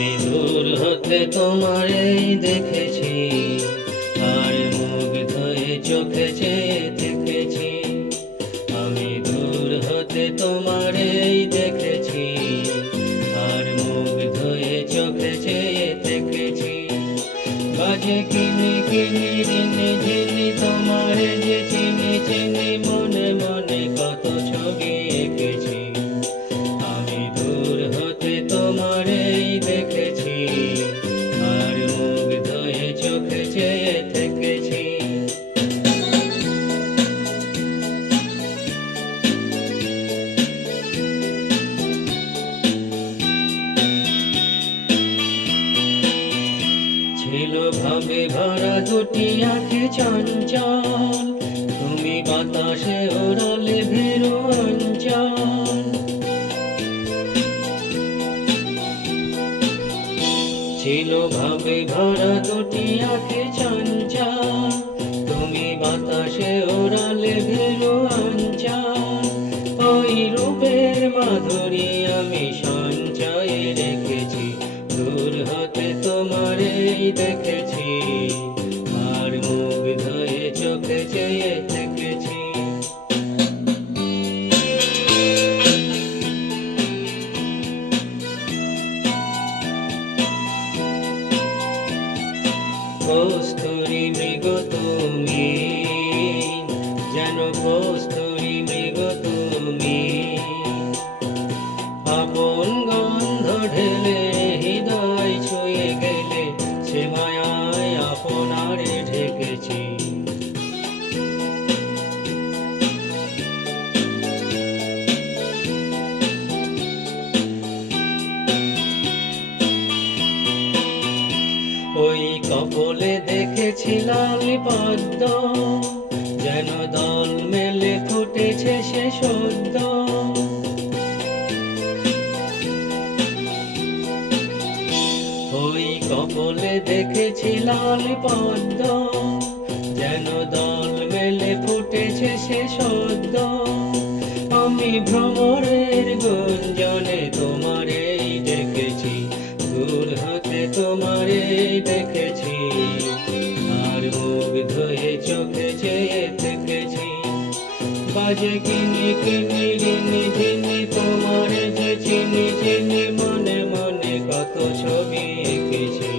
আমি দূর হতে তোমারেই দেখেছি, আর মুগ্ধ হয়ে চোখে চেয়ে থেকেছি। আমি দূর হতে তোমারেই দেখেছি, আর মুগ্ধ হয়ে চোখে চেয়ে থেকেছি। বাজে কিনি কিনি রিনি ঝিনি তোমারে যে চিনি চিনি, মনে মনে কত ছবি এঁকেছি। আমি দূর হতে তোমারেই দেখেছি, আর মুগ্ধ হয়ে চোখে চেয়ে থেকেছি। ছিল ভাবে ভরা দুটি আঁখি চঞ্চল, তুমি বাতাসে ওড়ালে ভীরু অঞ্চল। ছিল ভাবে ভরা দুটি আঁখি চঞ্চল, তুমি বাতাসে ওড়ালে ভীরু অঞ্চল। ওই রূপের মাধুরী আমি সঞ্চয়ে রেখেছি, দূর হতে তোমারেই দেখেছি, আর মুগ্ধ হয়ে চোখে চেয়ে থেকেছি। কস্তুরী মৃগ তুমি, যেন কস্তুরী মৃগ তুমি, আপন গন্ধ ঢেলে হৃদয় ছুঁয়ে গেলে, সে মায়ায় আপনারে ঢেকেছি। ওই কপলে দেখেছি লাল পদ্ম, যেন দল মেলে ফুটেছে সে সদ্য। ওই কপলে দেখেছি লাল পদ্ম, যেন দল মেলে ফুটেছে সে সদ্য। আমি ভ্রমরের গুঞ্জনে তোমারেই দেখেছি, দূর হতে তোমারেই দেখেছি, আর মুগ্ধ হয়ে চোখে চেয়ে থেকেছি। বাজে কিনি কিনি রিনি ঝিনি তোমারে যে চিনি চিনি, মনে মনে কত ছবি এঁকেছি।